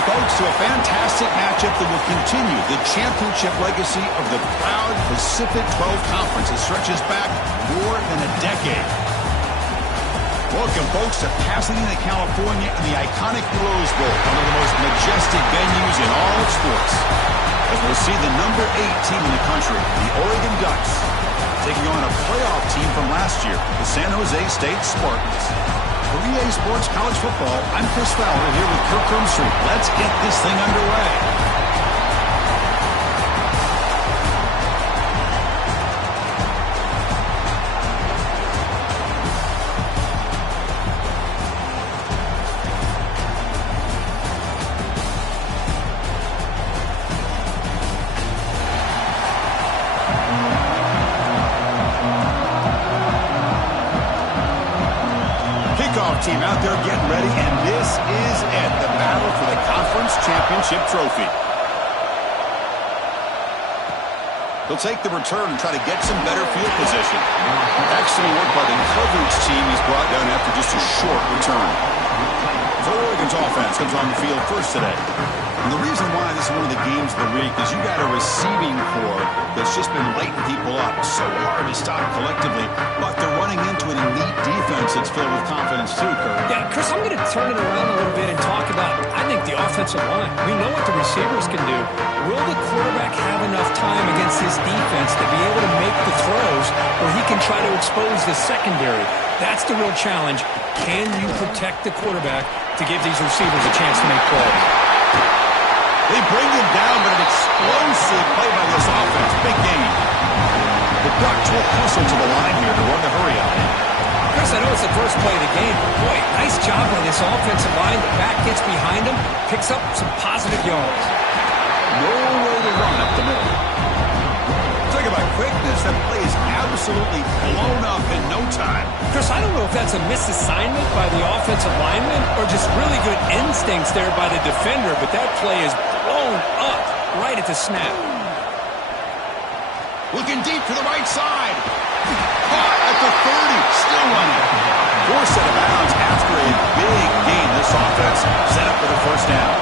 Welcome, folks, to a fantastic matchup that will continue the championship legacy of the proud Pacific 12 Conference that stretches back more than a decade. Welcome, folks, to Pasadena, California, and the iconic Rose Bowl, one of the most majestic venues in all of sports. As we'll see the number 8 team in the country, the Oregon Ducks, taking on a playoff team from last year, the San Jose State Spartans. For EA Sports College Football, I'm Chris Fowler here with Kirk Crumstreet. Let's get this thing underway. Team out there getting ready, and this is it, the battle for the conference championship trophy. He'll take the return and try to get some better field position. Excellent work by the coverage team he's brought down after just a short return. So Oregon's offense comes on the field first today. And the reason why this is one of the games of the week is you got a receiving core that's just been lighting people up. So hard to stop collectively, but they're running into an elite defense that's filled with confidence too, Kurt. Yeah, Chris, I'm going to turn it around a little bit and talk about, I think, the offensive line. We know what the receivers can do. Will the quarterback have enough time against his defense to be able to make the throws where he can try to expose the secondary? That's the real challenge. Can you protect the quarterback to give these receivers a chance to make plays? They bring him down, but an explosive play by this offense. Big game. The Ducks will hustle to the line here to run the hurry up. Chris, I know it's the first play of the game, but boy, nice job by this offensive line. The back gets behind him, picks up some positive yards. No way to run up the middle. Talk about quickness. That play is absolutely blown up in no time. Chris, I don't know if that's a misassignment by the offensive lineman or just really good instincts there by the defender, but that play is blown up right at the snap. Looking deep to the right side. Caught at the 30. Still running. Forced out of bounds after a big gain. This offense set up for the first down.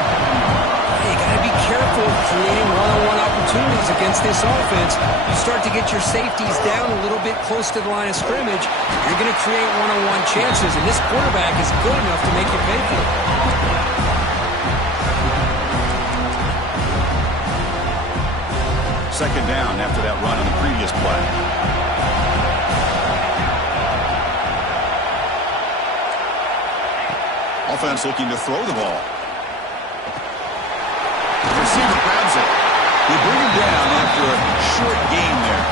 You got to be careful of creating one-on-one opportunities against this offense. You start to get your safeties down a little bit close to the line of scrimmage, you're going to create one-on-one chances, and this quarterback is good enough to make you pay for it. Second down after that run on the previous play. Offense looking to throw the ball. The receiver grabs it. They bring him down after a short gain there.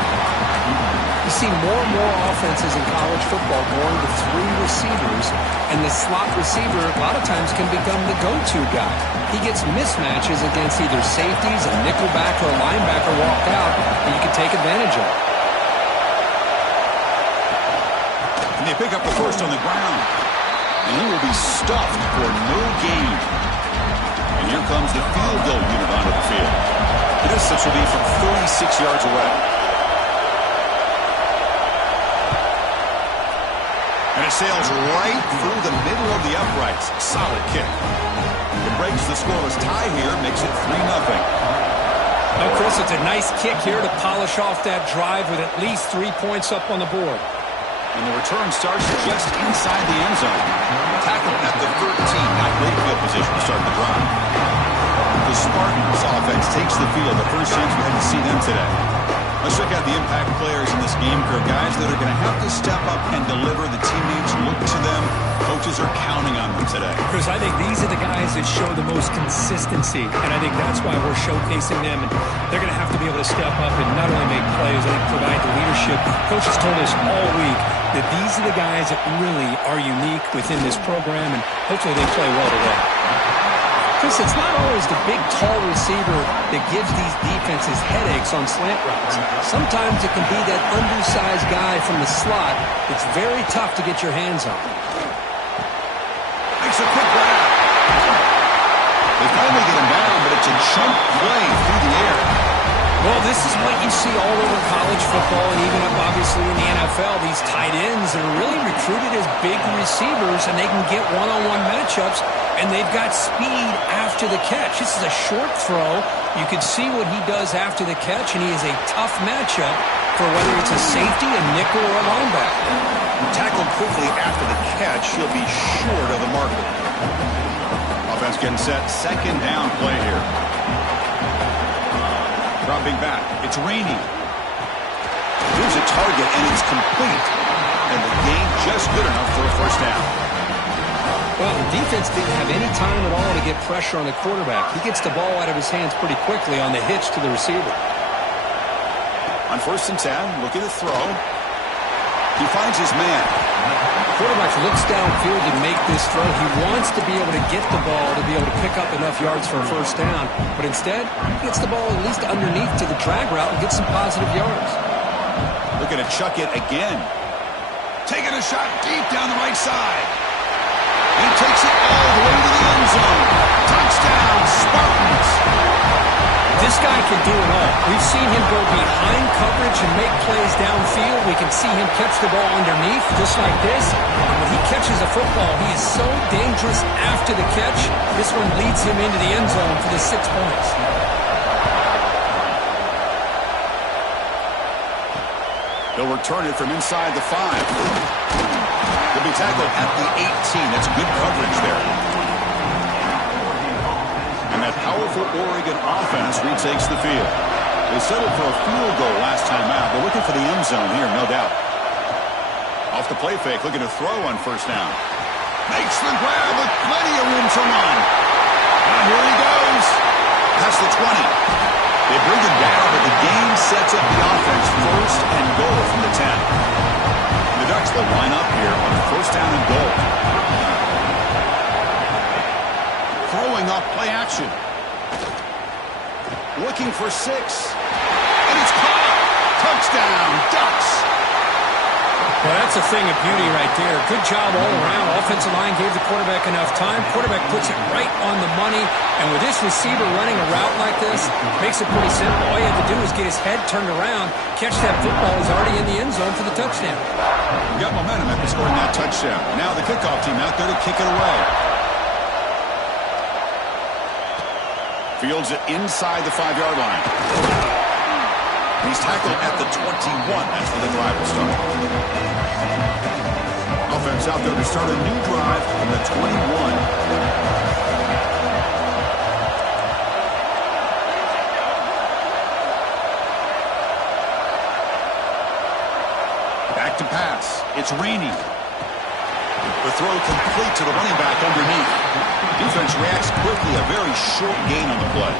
You see more and more offenses in college football going to 3 receivers, and the slot receiver a lot of times can become the go-to guy. He gets mismatches against either safeties, a nickelback, or a linebacker walk out, and you can take advantage of it. And they pick up the first on the ground. And he will be stuffed for no gain. And here comes the field goal unit onto the field. The distance will be from 36 yards away. And it sails right through the middle of the uprights. Solid kick. It breaks the scoreless tie here, makes it 3-0. Now, Chris, it's a nice kick here to polish off that drive with at least 3 points up on the board. And the return starts just inside the end zone. Tackled at the 13. Not great field position to start the drive. The Spartans offense takes the field. The first chance we had to see them today. Let's check out the impact players in this game, Kirk. Guys that are going to have to step up and deliver. The teammates look to them. Coaches are counting on them today. Chris, I think these are the guys that show the most consistency, and I think that's why we're showcasing them. And they're going to have to be able to step up and not only make plays, I think provide the leadership. Coach has told us all week that these are the guys that really are unique within this program, and hopefully they play well today. Chris, it's not always the big, tall receiver that gives these defenses headaches on slant routes. Sometimes it can be that undersized guy from the slot that's very tough to get your hands on. Makes a quick grab. They finally get him down, but it's a chunk play through the air. Well, this is what you see all over college football and even up obviously in the NFL. These tight ends that are really recruited as big receivers, and they can get one-on-one matchups, and they've got speed after the catch. This is a short throw. You can see what he does after the catch, and he is a tough matchup for whether it's a safety, a nickel, or a linebacker. Tackled quickly after the catch, he'll be short of the marker. Offense getting set. Second down play here. Dropping back. It's Rainey. Here's a target, and it's complete. And the gain just good enough for a first down. Well, the defense didn't have any time at all to get pressure on the quarterback. He gets the ball out of his hands pretty quickly on the hitch to the receiver. On 1st and 10, looking to throw. He finds his man. The quarterback looks downfield to make this throw. He wants to be able to get the ball to be able to pick up enough yards for a first down. But instead, he gets the ball at least underneath to the drag route and gets some positive yards. Looking to chuck it again. Taking a shot deep down the right side. He takes it all the way to the end zone. Touchdown, Spartans. This guy can do it all. We've seen him go behind coverage and make plays downfield. We can see him catch the ball underneath, just like this. And when he catches a football, he is so dangerous after the catch. This one leads him into the end zone for the 6 points. They'll return it from inside the 5. He'll be tackled at the 18. That's good coverage there. And that powerful Oregon offense retakes the field. They settled for a field goal last time out. They're looking for the end zone here, no doubt. Off the play fake, looking to throw on first down. Makes the grab with plenty of room to run. Now here he goes. Past the 20. They bring him down, but the game sets up the offense. First and goal from the 10. The Ducks will line up here on first down and goal. Throwing off play action. Looking for 6. And it's caught. Touchdown, Ducks. Well, that's a thing of beauty right there. Good job all around. Offensive line gave the quarterback enough time. Quarterback puts it right on the money. And with this receiver running a route like this, makes it pretty simple. All you have to do is get his head turned around, catch that football. He's already in the end zone for the touchdown. Got momentum after scoring that touchdown. Now the kickoff team out there to kick it away. Fields it inside the 5-yard line. He's tackled at the 21. That's where the drive will start. Offense out there to start a new drive from the 21. Back to pass. It's Rainey. The throw complete to the running back underneath. Defense reacts quickly. A very short gain on the play.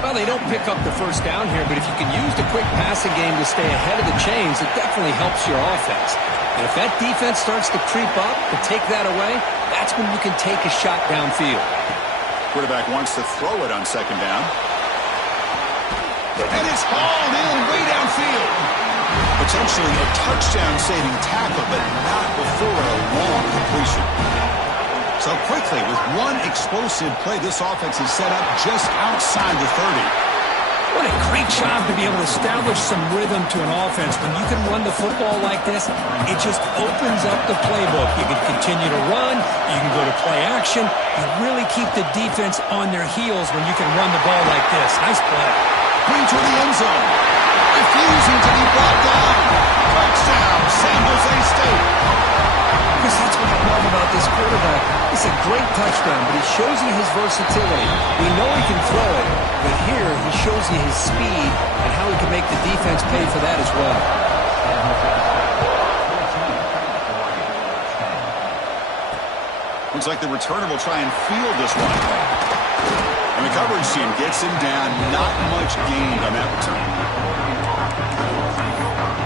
Well, they don't pick up the first down here, but if you can use the quick passing game to stay ahead of the chains, it definitely helps your offense. And if that defense starts to creep up and take that away, that's when you can take a shot downfield. Quarterback wants to throw it on second down. And it's hauled in way downfield. Potentially a touchdown-saving tackle, but not before a long completion. So quickly, with one explosive play, this offense is set up just outside the 30. What a great job to be able to establish some rhythm to an offense. When you can run the football like this, it just opens up the playbook. You can continue to run. You can go to play action. You really keep the defense on their heels when you can run the ball like this. Nice play. Going toward the end zone. Refusing to be brought down. Touchdown, San Jose State. Because that's what I love about this quarterback. It's a great touchdown, but he shows you his versatility. We know he can throw it, but here he shows you his speed and how he can make the defense pay for that as well. Looks like the returner will try and field this one. And the coverage team gets him down. Not much gained on that return.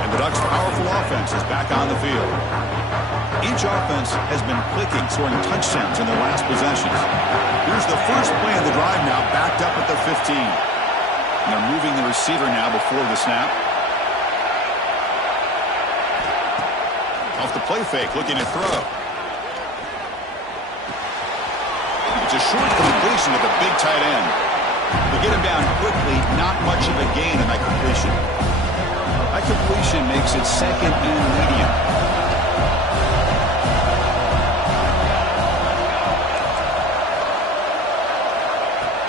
And the Ducks' powerful offense is back on the field. Each offense has been clicking, scoring touchdowns in their last possessions. Here's the first play of the drive now, backed up at the 15. And they're moving the receiver now before the snap. Off the play fake, looking to throw. It's a short completion to the big tight end. They get him down quickly, not much of a gain in that completion. That completion makes it second and medium.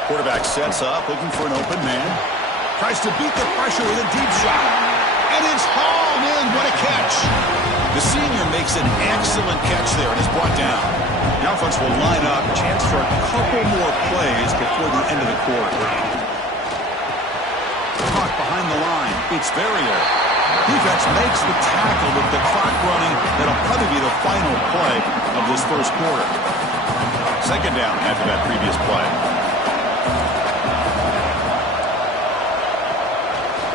Quarterback sets up, looking for an open man. Tries to beat the pressure with a deep shot. And it's hauled in. What a catch. The senior makes an excellent catch there and is brought down. The offense will line up. Chance for a couple more plays before the end of the quarter. Caught behind the line. It's Verrier. Defense makes the tackle with the clock running. That'll probably be the final play of this first quarter. Second down after that previous play.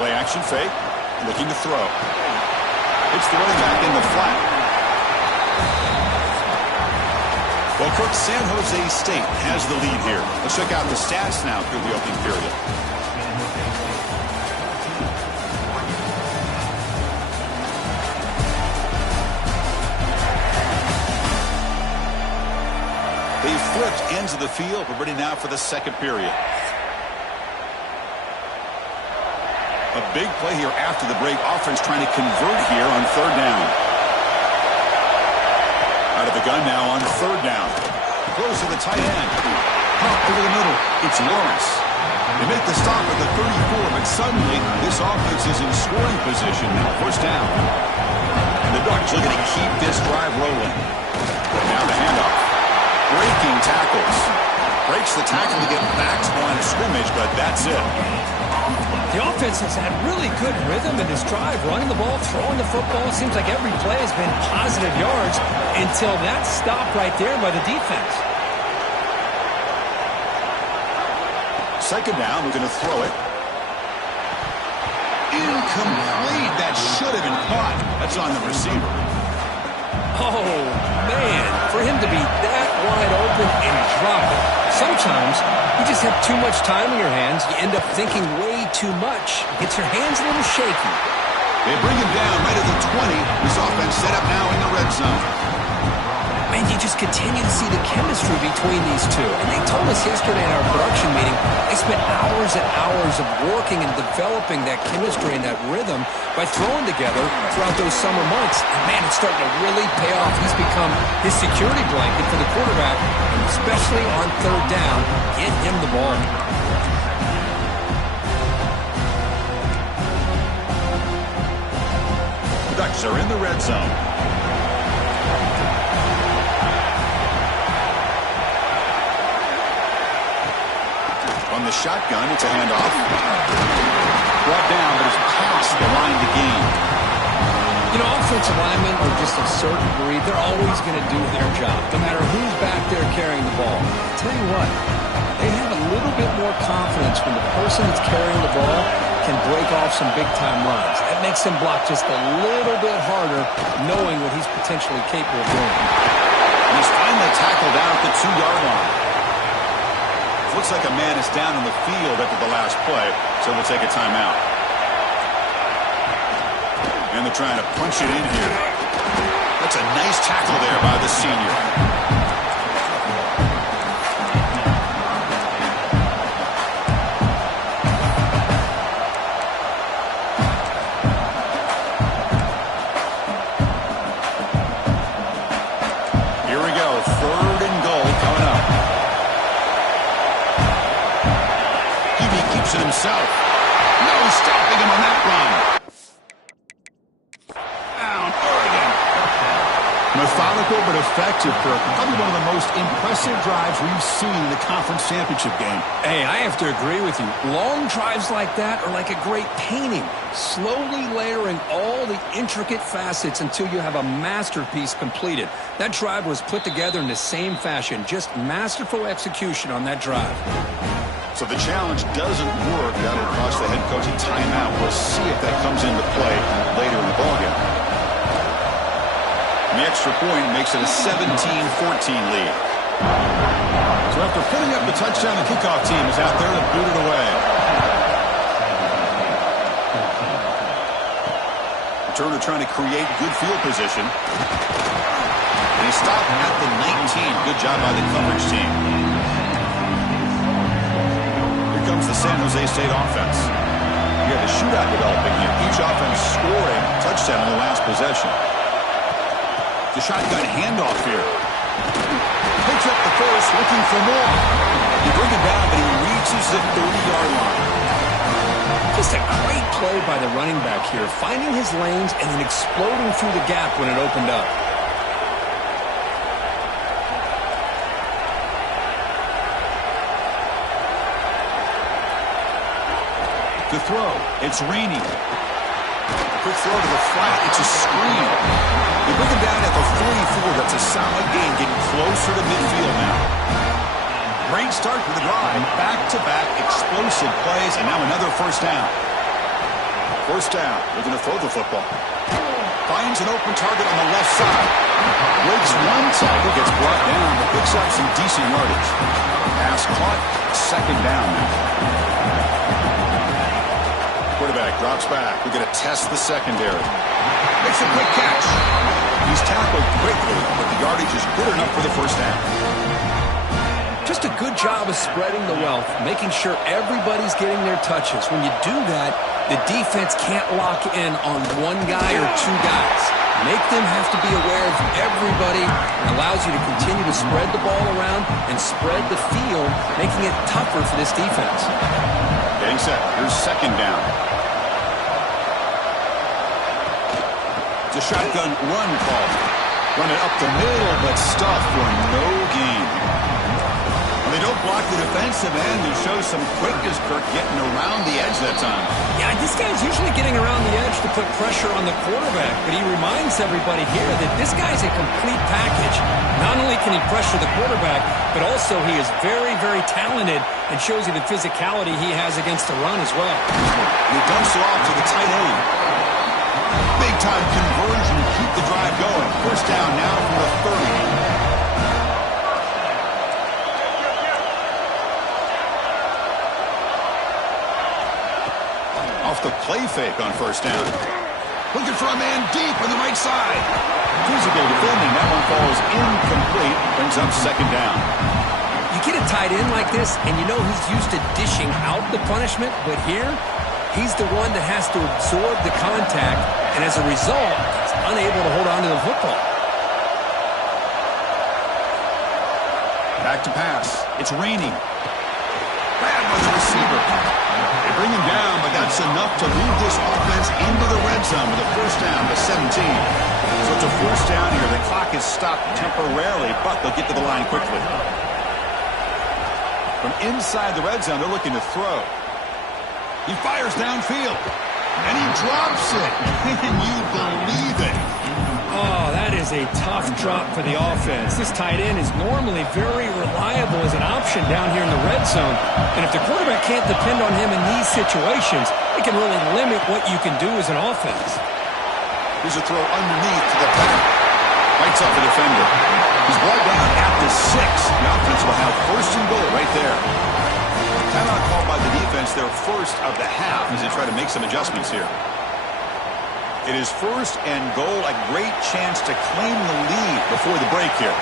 Play action fake. Looking to throw. It's the running back in the flat. Well, Kirk, San Jose State has the lead here. Let's check out the stats now through the opening period. They flipped ends of the field. We're ready now for the second period. A big play here after the break. Offense trying to convert here on third down. Out of the gun now on third down. Close to the tight end. Pop over the middle. It's Lawrence. They make the stop at the 34, but suddenly this offense is in scoring position now. First down. And the Ducks looking to keep this drive rolling. Now the handoff. Breaking tackles. Breaks the tackle to get back to the line of scrimmage, but that's it. The offense has had really good rhythm in this drive, running the ball, throwing the football. It seems like every play has been positive yards until that stop right there by the defense. Second down, we're going to throw it. Incomplete. That should have been caught. That's on the receiver. Oh, man, for him to be that wide open and drop it. Sometimes you just have too much time in your hands. You end up thinking way too much. Gets your hands a little shaky. They bring him down right at the 20. This offense set up now in the red zone. Man, you just continue to see the chemistry between these two. And they told us yesterday in our production meeting, they spent hours and hours of working and developing that chemistry and that rhythm by throwing together throughout those summer months. And man, it's starting to really pay off. He's become his security blanket for the quarterback, and especially on third down. Get him the ball. The Ducks are in the red zone. On the shotgun, it's a handoff. Brought down, but it's past the line to gain. You know, offensive linemen are just a certain breed. They're always going to do their job, no matter who's back there carrying the ball. I'll tell you what, they have a little bit more confidence when the person that's carrying the ball can break off some big-time runs. That makes him block just a little bit harder, knowing what he's potentially capable of doing. And he's finally tackled down at the 2-yard line. Looks like a man is down on the field after the last play, so we'll take a timeout. And they're trying to punch it in here. That's a nice tackle there by the senior. Here we go, third and goal coming up. Keeps it himself. No stopping him on that run. Down, Oregon. Methodical but effective, Kirk. Probably one of the most impressive drives we've seen in the conference championship game. Hey, I have to agree with you. Long drives like that are like a great painting. Slowly layering all the intricate facets until you have a masterpiece completed. That drive was put together in the same fashion. Just masterful execution on that drive. So the challenge doesn't work. That'll cost the head coach a timeout. We'll see if that comes into play later in the ballgame. And the extra point makes it a 17-14 lead. So after putting up the touchdown, the kickoff team is out there to boot it away. Turner trying to create good field position. And he stopped at the 19. Good job by the coverage team. comes the San Jose State offense. You have a shootout developing here. Each offense scoring a touchdown on the last possession. The shotgun handoff here. Picks up the first, looking for more. You bring him down, but he reaches the 30-yard line. Just a great play by the running back here, finding his lanes and then exploding through the gap when it opened up. To throw, it's raining. Quick throw to the flat, it's a screen. They bring him down at the 44. That's a solid gain, getting closer to midfield now. Great start to the drive. Back-to-back explosive plays, and now another first down. First down. They're going to throw the football. Finds an open target on the left side. Breaks one tackle, gets brought down, but picks up some decent yardage. Pass caught. Second down now. Quarterback drops back. We're going to test the secondary. Makes a quick catch. He's tackled quickly, but the yardage is good enough for the first down. Just a good job of spreading the wealth, making sure everybody's getting their touches. When you do that, the defense can't lock in on one guy or two guys. Make them have to be aware of everybody. It allows you to continue to spread the ball around and spread the field, making it tougher for this defense. Getting set. Here's second down. It's a shotgun run call. Run it up the middle, but stuffed for no gain. They don't block the defensive end. It shows some quickness, Kirk, getting around the edge that time. Yeah, this guy's usually getting around the edge to put pressure on the quarterback, but he reminds everybody here that this guy's a complete package. Not only can he pressure the quarterback, but also he is very, very talented and shows you the physicality he has against the run as well. He dumps it off to the tight end. Big-time conversion to keep the drive going. First down now from the 30. The play fake on first down. Looking for a man deep on the right side. Physical defending. That one falls incomplete. Brings up second down. You get a tight end like this, and you know he's used to dishing out the punishment, but here, he's the one that has to absorb the contact, and as a result, he's unable to hold on to the football. Back to pass. It's raining. Bad by the receiver. They bring him down, but that's enough to move this offense into the red zone with a first down to 17. So it's a first down here. The clock is stopped temporarily, but they'll get to the line quickly. From inside the red zone, they're looking to throw. He fires downfield, and he drops it. Can you believe it? Oh, that is a tough drop for the offense. This tight end is normally very reliable as an option down here in the red zone. And if the quarterback can't depend on him in these situations, it can really limit what you can do as an offense. Here's a throw underneath to the back. Bites off the defender. He's brought down at the 6. The offense will have first and goal right there. Timeout called by the defense, their first of the half as they try to make some adjustments here. It is first and goal, a great chance to claim the lead before the break here.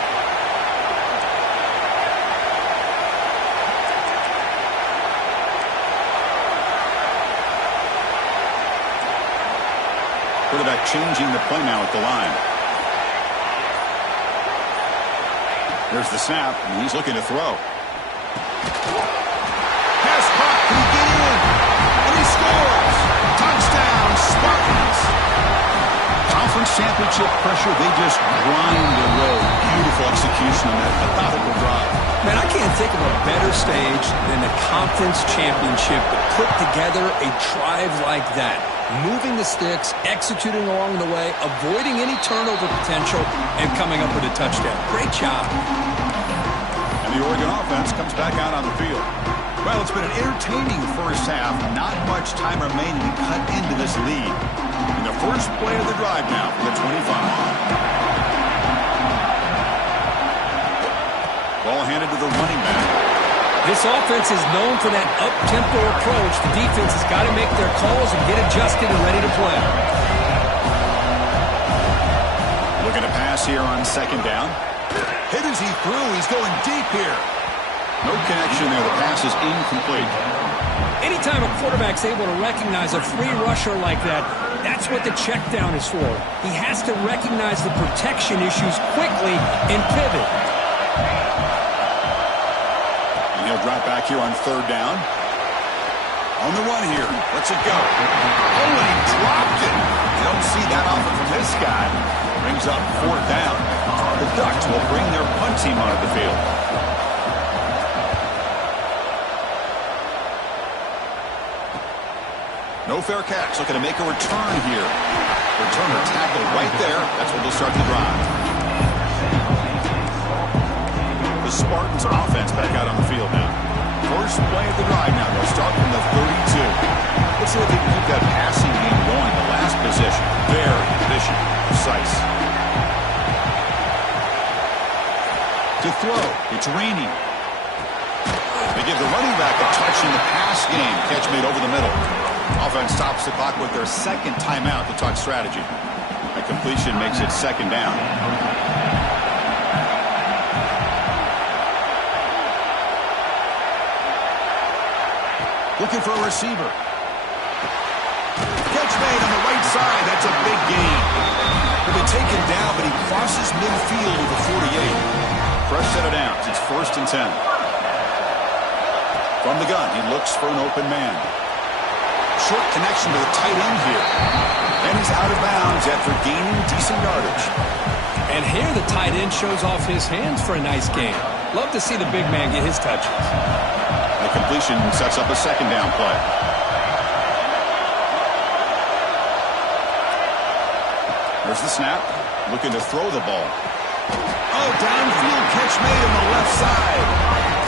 Quarterback changing the play now at the line. There's the snap, and he's looking to throw. Pass caught, can he get in? And he scores! Touchdown, Spartans! Conference championship pressure, they just grind the road. Beautiful execution on that methodical drive. Man, I can't think of a better stage than the conference championship to put together a drive like that. Moving the sticks, executing along the way, avoiding any turnover potential, and coming up with a touchdown. Great job. And the Oregon offense comes back out on the field. Well, it's been an entertaining first half. Not much time remaining to cut into this lead. In the first play of the drive now for the 25. Ball handed to the running back. This offense is known for that up-tempo approach. The defense has got to make their calls and get adjusted and ready to play. Looking to pass here on second down. Hit as he threw. He's going deep here. No connection there. The pass is incomplete. Anytime a quarterback's able to recognize a free rusher like that, that's what the check down is for. He has to recognize the protection issues quickly and pivot. And he'll drop back here on third down. On the run here. Let's it go. Oh, and he dropped it. You don't see that often from this guy. Brings up fourth down. The Ducks will bring their punt team onto the field. No fair catch. Looking to make a return here. Returner tackled right there. That's where they'll start the drive. The Spartans offense back out on the field now. First play of the drive now. They'll start from the 32. Let's see if they can keep that passing game going. The last possession. Very efficient. Precise. To throw. It's raining. They give the running back a touch in the pass game. Catch made over the middle. Offense stops the clock with their second timeout to talk strategy. A completion makes it second down. Looking for a receiver. Catch made on the right side. That's a big gain. He'll be taken down, but he crosses midfield with the 48. Fresh set of downs. It's 1st and 10. From the gun, he looks for an open man. Short connection to the tight end here. And he's out of bounds after gaining decent yardage. And here the tight end shows off his hands for a nice gain. Love to see the big man get his touches. The completion sets up a second down play. There's the snap. Looking to throw the ball. Oh, downfield catch made on the left side.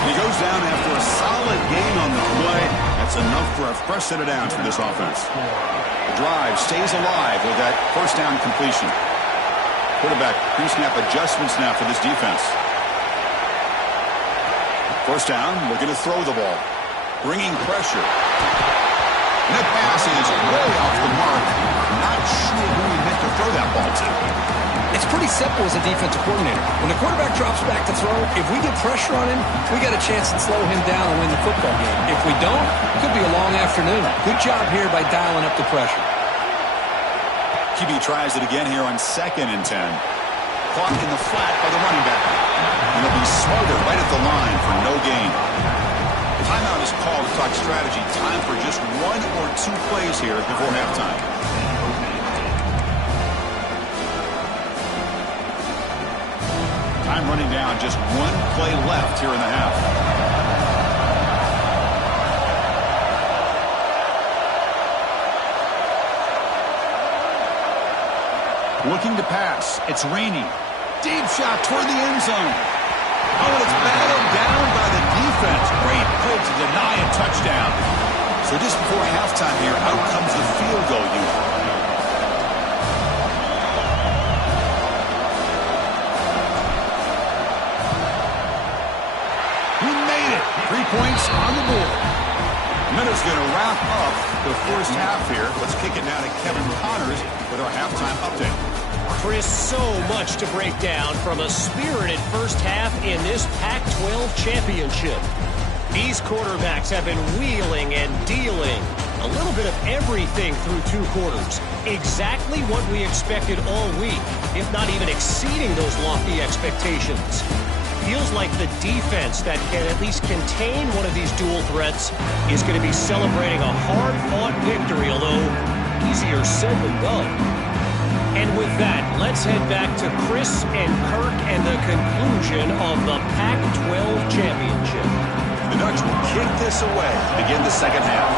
He goes down after a solid gain on the play. That's enough for a fresh set of downs for this offense. The drive stays alive with that first down completion. Quarterback pre-snap adjustments now for this defense. First down, looking to throw the ball. Bringing pressure. And that pass is way off the mark. Not sure who he meant to throw that ball to. It's pretty simple as a defensive coordinator. When the quarterback drops back to throw, if we get pressure on him, we got a chance to slow him down and win the football game. If we don't, it could be a long afternoon. Good job here by dialing up the pressure. QB tries it again here on 2nd and 10. Caught in the flat by the running back. And he'll be smarter right at the line for no gain. Timeout is called to talk strategy. Time for just 1 or 2 plays here before halftime. Time running down, just 1 play left here in the half. Looking to pass. It's raining. Deep shot toward the end zone. Oh, and it's battled down by the defense. Great play to deny a touchdown. So just before halftime here, out comes the field goal unit. He made it. 3 points on the board. Minutes going to wrap up the first half here. Let's kick it now to Kevin Connors with our halftime update. Chris, so much to break down from a spirited first half in this Pac-12 championship. These quarterbacks have been wheeling and dealing. A little bit of everything through 2 quarters. Exactly what we expected all week, if not even exceeding those lofty expectations. Feels like the defense that can at least contain one of these dual threats is going to be celebrating a hard-fought victory, although easier said than done. And with that, let's head back to Chris and Kirk and the conclusion of the Pac-12 championship. The Ducks will kick this away to begin the second half.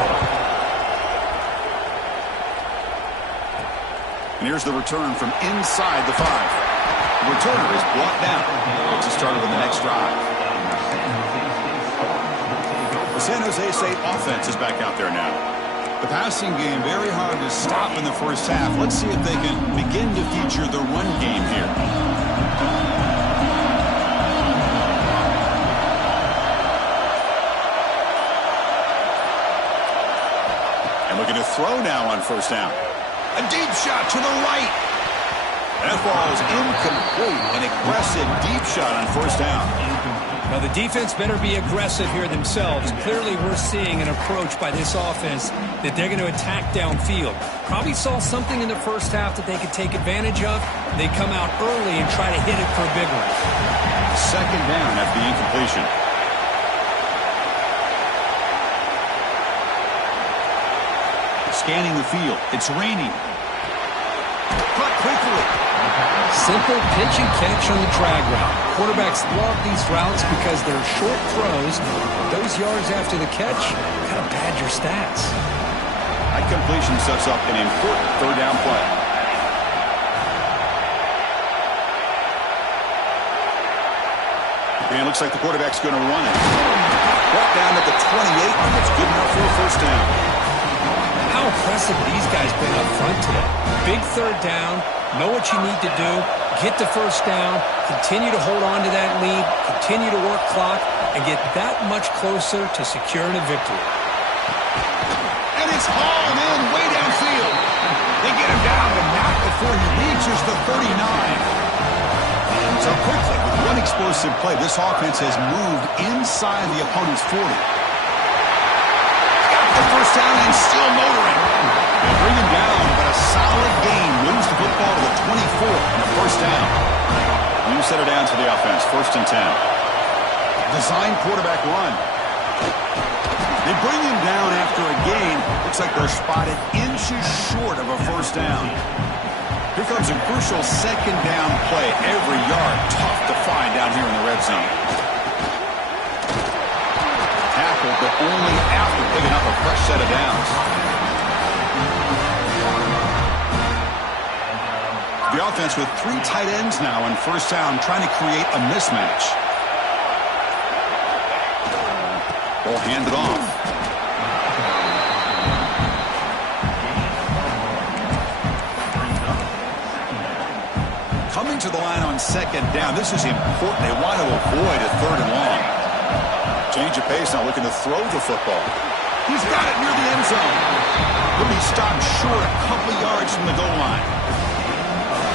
And here's the return from inside the 5. The returner is brought down. It's a start of the next drive. The San Jose State offense is back out there now. The passing game very hard to stop in the first half. Let's see if they can begin to feature the run game here. And looking to throw now on first down. A deep shot to the right. That ball is incomplete. An aggressive deep shot on first down. Now, the defense better be aggressive here themselves. Clearly, we're seeing an approach by this offense that they're going to attack downfield. Probably saw something in the first half that they could take advantage of. They come out early and try to hit it for a big one. Second down after the incompletion. Scanning the field. It's raining. Cut quickly. Simple pitch and catch on the drag route. Quarterbacks love these routes because they're short throws. Those yards after the catch kind of pad your stats. That completion sets up an important third down play. And it looks like the quarterback's going to run it. Brought down at the 28, and it's good enough for a first down. How impressive these guys been up front today. Big third down. Know what you need to do. Get the first down. Continue to hold on to that lead. Continue to work clock. And get that much closer to securing a victory. And it's hauled in way downfield. They get him down, but not before he reaches the 39. So quickly, with one explosive play, this offense has moved inside the opponent's 40. Got the first down and still motoring. They bring him down, but a solid gain moves the football to the 24 and a first down. New set of downs for the offense, 1st and 10. Design quarterback run. They bring him down after a gain. Looks like they're spotted inches short of a first down. Here comes a crucial second down play. Every yard tough to find down here in the red zone. Tackled, but only after picking up a fresh set of downs. The offense with 3 tight ends now on first down, trying to create a mismatch. Ball handed off. Coming to the line on second down. This is important. They want to avoid a 3rd and long. Change of pace now, looking to throw the football. He's got it near the end zone. He'll be stopped short a couple yards from the goal line.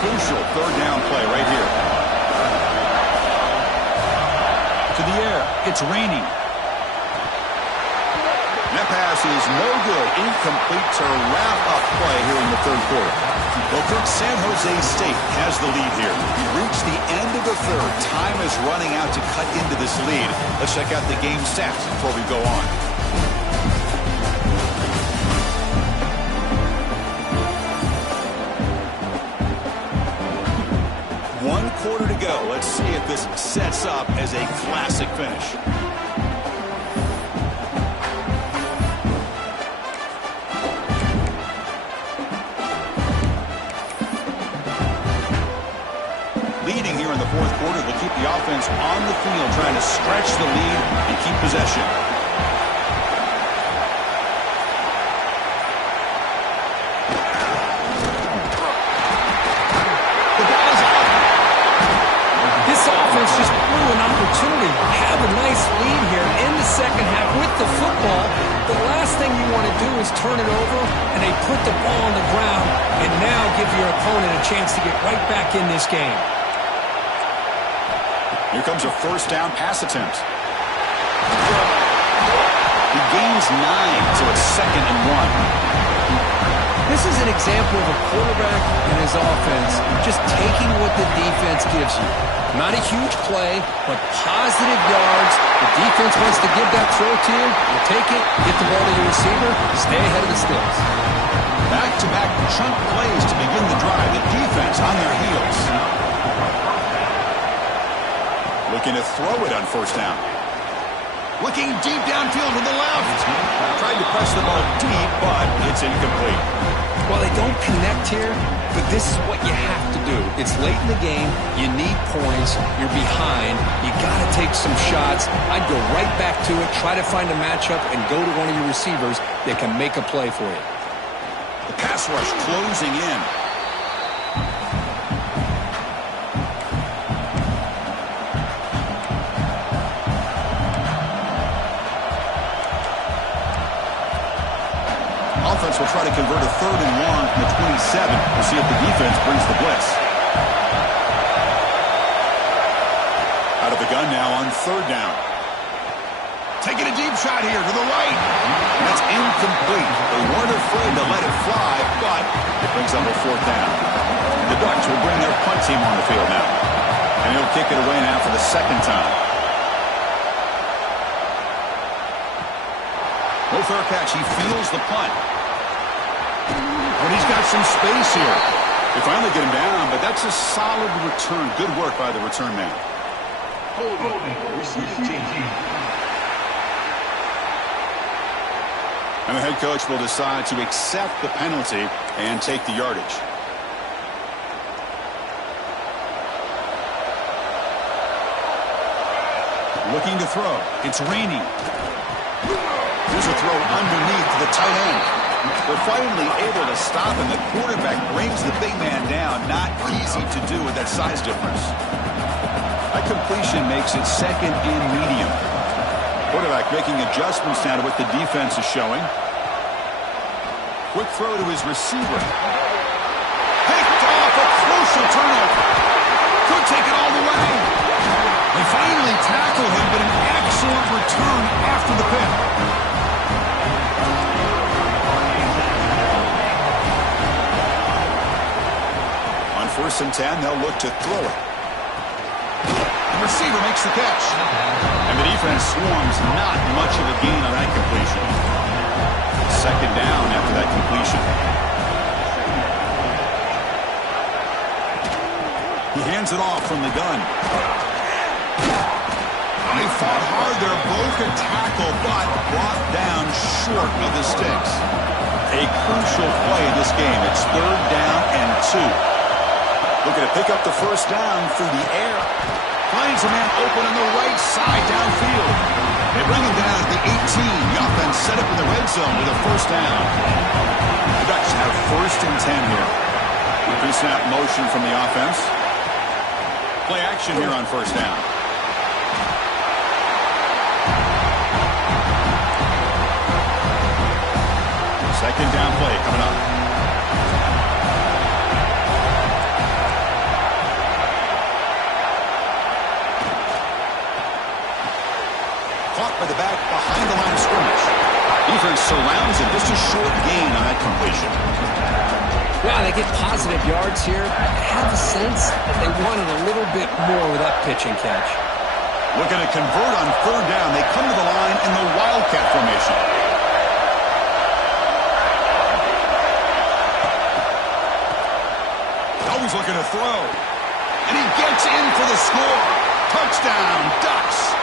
Crucial 3rd down play right here. To the air. It's raining. That pass is no good. Incomplete to wrap up play here in the 3rd quarter. Well, Kirk, San Jose State has the lead here. We reached the end of the 3rd. Time is running out to cut into this lead. Let's check out the game stats before we go on. One quarter to go. Let's see if this sets up as a classic finish. Leading here in the 4th quarter, they'll keep the offense on the field, trying to stretch the lead and keep possession. The ball is out. This offense just blew an opportunity. Have a nice lead here in the second half with the football. The last thing you want to do is turn it over, and they put the ball on the ground and now give your opponent a chance to get right back in this game. Here comes a first down pass attempt. He gains 9, so it's 2nd and 1. This is an example of a quarterback and his offense just taking what the defense gives you. Not a huge play, but positive yards. The defense wants to give that throw to you. You take it, get the ball to your receiver, stay ahead of the sticks. Back-to-back chunk plays to begin the drive. The defense on their heels. Looking to throw it on first down. Looking deep downfield to the left. Tried to press the ball deep, but it's incomplete. Well, they don't connect here, but this is what you have to do. It's late in the game. You need points. You're behind. You got to take some shots. I'd go right back to it, try to find a matchup, and go to one of your receivers that can make a play for you. The pass rush closing in. Offense will try to convert a 3rd and long from the 27. We'll see if the defense brings the blitz. Out of the gun now on third down. Taking a deep shot here to the right. That's incomplete. They weren't afraid to let it fly, but it brings up a fourth down. The Ducks will bring their punt team on the field now. And he'll kick it away now for the second time. No fair catch. He feels the punt. But he's got some space here. They finally get him down, but that's a solid return. Good work by the return man. And the head coach will decide to accept the penalty and take the yardage. Looking to throw. It's raining. Here's a throw underneath to the tight end. They're finally able to stop him. The quarterback brings the big man down. Not easy to do with that size difference. That completion makes it second and medium. Quarterback making adjustments now to what the defense is showing. Quick throw to his receiver. Picked off, a crucial turnover. Could take it all the way. They finally tackle him, but an excellent return after the pick. On 1st and 10, they'll look to throw it. The receiver makes the catch. And the defense swarms, not much of a gain on that completion. Second down after that completion. He hands it off from the gun. They fought hard there, broke a tackle, but brought down short of the sticks. A crucial play in this game. It's 3rd down and 2. Looking to pick up the first down through the air. Finds a man open on the right side downfield. They bring him down at the 18. The offense set up in the red zone with a first down. The Ducks have 1st and 10 here. Pre-snap motion from the offense. Play action here on 1st down. Second down play coming up. Caught by the back behind the line of scrimmage. Defense surrounds him. Just a short gain on that completion. Wow, they get positive yards here. I have a sense that they wanted a little bit more with that pitch and catch. Looking to convert on 3rd down. They come to the line in the Wildcat formation. Always looking to throw. And he gets in for the score. Touchdown, Ducks.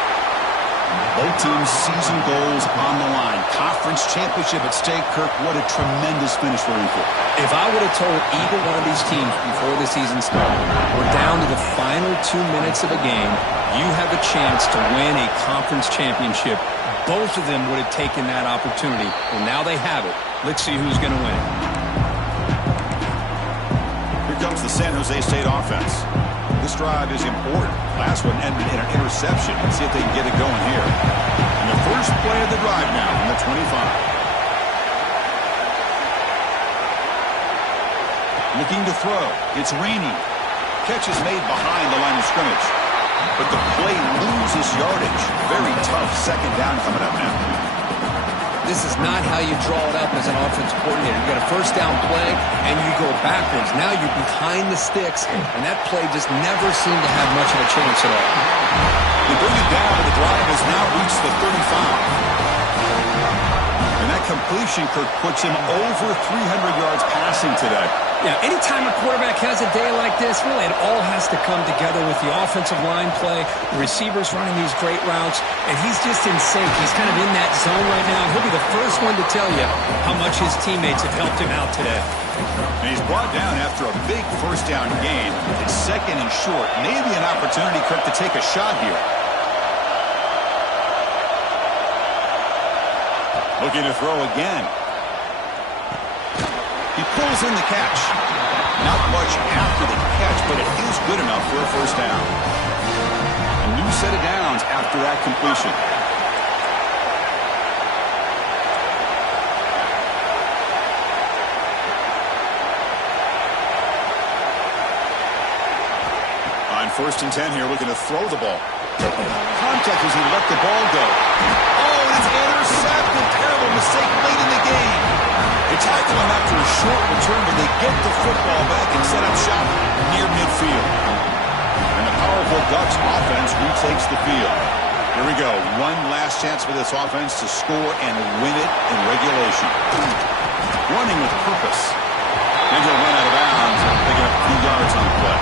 Both teams' season goals on the line. Conference championship at stake. Kirk, what a tremendous finish we're in for. If I would have told either one of these teams before the season started, we're down to the final 2 minutes of a game, you have a chance to win a conference championship, both of them would have taken that opportunity. Well, now they have it. Let's see who's going to win. Here comes the San Jose State offense. This drive is important. Last one ended in an interception. Let's see if they can get it going here. And the first play of the drive now from the 25. Looking to throw. It's raining. Catch is made behind the line of scrimmage. But the play loses yardage. Very tough second down coming up now. This is not how you draw it up as an offensive coordinator. You got a first down play, and you go backwards. Now you're behind the sticks, and that play just never seemed to have much of a chance at all. They bring it down, and the drive has now reached the 35. And that completion, Kirk, puts him over 300 yards passing today. Yeah, anytime a quarterback has a day like this, really it all has to come together with the offensive line play, the receivers running these great routes, and he's just in sync. He's kind of in that zone right now. He'll be the first one to tell you how much his teammates have helped him out today. And he's brought down after a big first down gain. It's 2nd and short. Maybe an opportunity, Kirk, to take a shot here. Looking to throw again. He pulls in the catch. Not much after the catch, but it is good enough for a first down. A new set of downs after that completion. On 1st and 10 here, looking to throw the ball. Contact as he let the ball go. Oh, and it's intercepted. Terrible mistake late in the game. They tackle him after a short return, but they get the football back and set up shop near midfield. And the powerful Ducks offense retakes the field. Here we go. One last chance for this offense to score and win it in regulation. Running with purpose. And he'll run out of bounds, picking up a few yards on the play.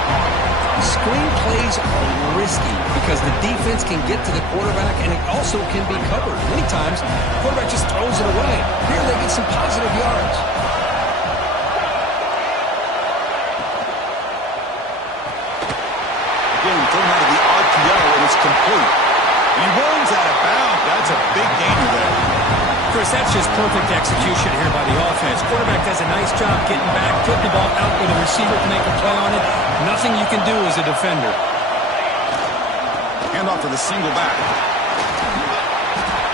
Screen plays are risky because the defense can get to the quarterback and it also can be covered. Many times, the quarterback just throws it away. Here they get some positive yards. Again, thrown out of the RPO and it's complete. He runs out of bounds. That's a big gainer there. Chris, that's just perfect execution here by the offense. Quarterback does a nice job getting back, putting the ball out with a receiver to make a play on it. Nothing you can do as a defender. Handoff to the single back.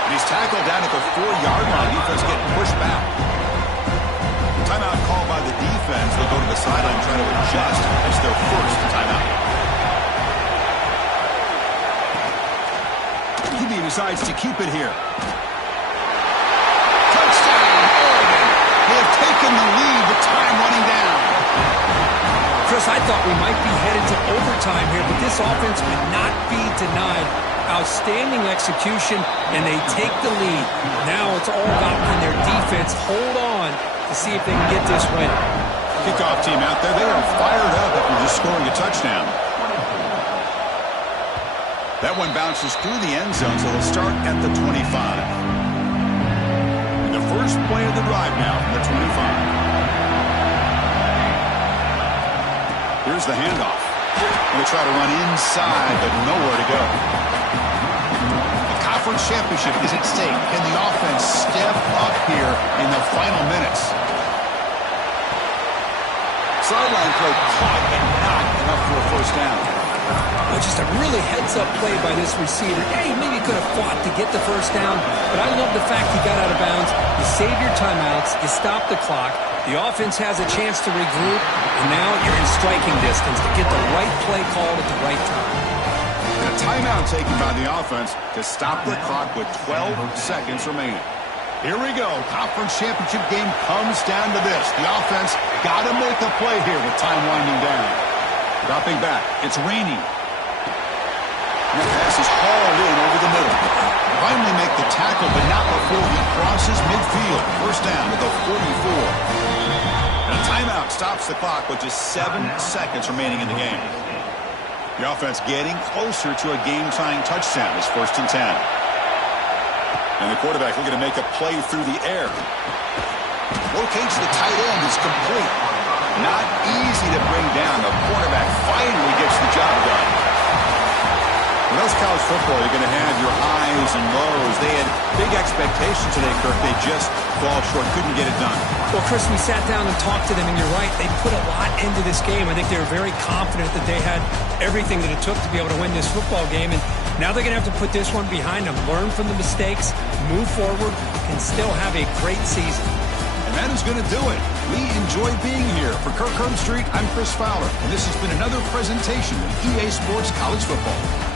And he's tackled down at the 4-yard line. Defense getting pushed back. Timeout called by the defense. They'll go to the sideline trying to adjust. It's their first timeout. He decides to keep it here. They have taken the lead with time running down. Chris, I thought we might be headed to overtime here, but this offense would not be denied. Outstanding execution, and they take the lead. Now it's all about can their defense hold on to see if they can get this win. Kickoff team out there. They are fired up after just scoring a touchdown. That one bounces through the end zone, so they'll start at the 25. First play of the drive now from the 25. Here's the handoff. They try to run inside, but nowhere to go. The conference championship is at stake. Can the offense step up here in the final minutes? Sideline throw caught and not enough for a first down. Well, just a really heads-up play by this receiver. Yeah, he maybe could have fought to get the first down, but I love the fact he got out of bounds. You save your timeouts, you stop the clock, the offense has a chance to regroup, and now you're in striking distance to get the right play called at the right time. And a timeout taken by the offense to stop the clock with 12 seconds remaining. Here we go. Conference championship game comes down to this. The offense got to make a play here with time winding down. Dropping back. It's raining. And the pass is hauled in over the middle. Finally make the tackle, but not before he crosses midfield. First down at the 44. And a timeout stops the clock with just 7 seconds remaining in the game. The offense getting closer to a game-tying touchdown. It's 1st and 10. And the quarterback looking to make a play through the air. Rotates the tight end. It's complete. Not easy to bring down. The quarterback finally gets the job done. When those college football, you're going to have your highs and lows. They had big expectations today, Kirk. They just fall short. Couldn't get it done. Well, Chris, we sat down and talked to them, and you're right. They put a lot into this game. I think they were very confident that they had everything that it took to be able to win this football game. And now they're going to have to put this one behind them, learn from the mistakes, move forward, and still have a great season. And that is going to do it. We enjoy being here. For Kirk Herbstreit, I'm Chris Fowler, and this has been another presentation of EA Sports College Football.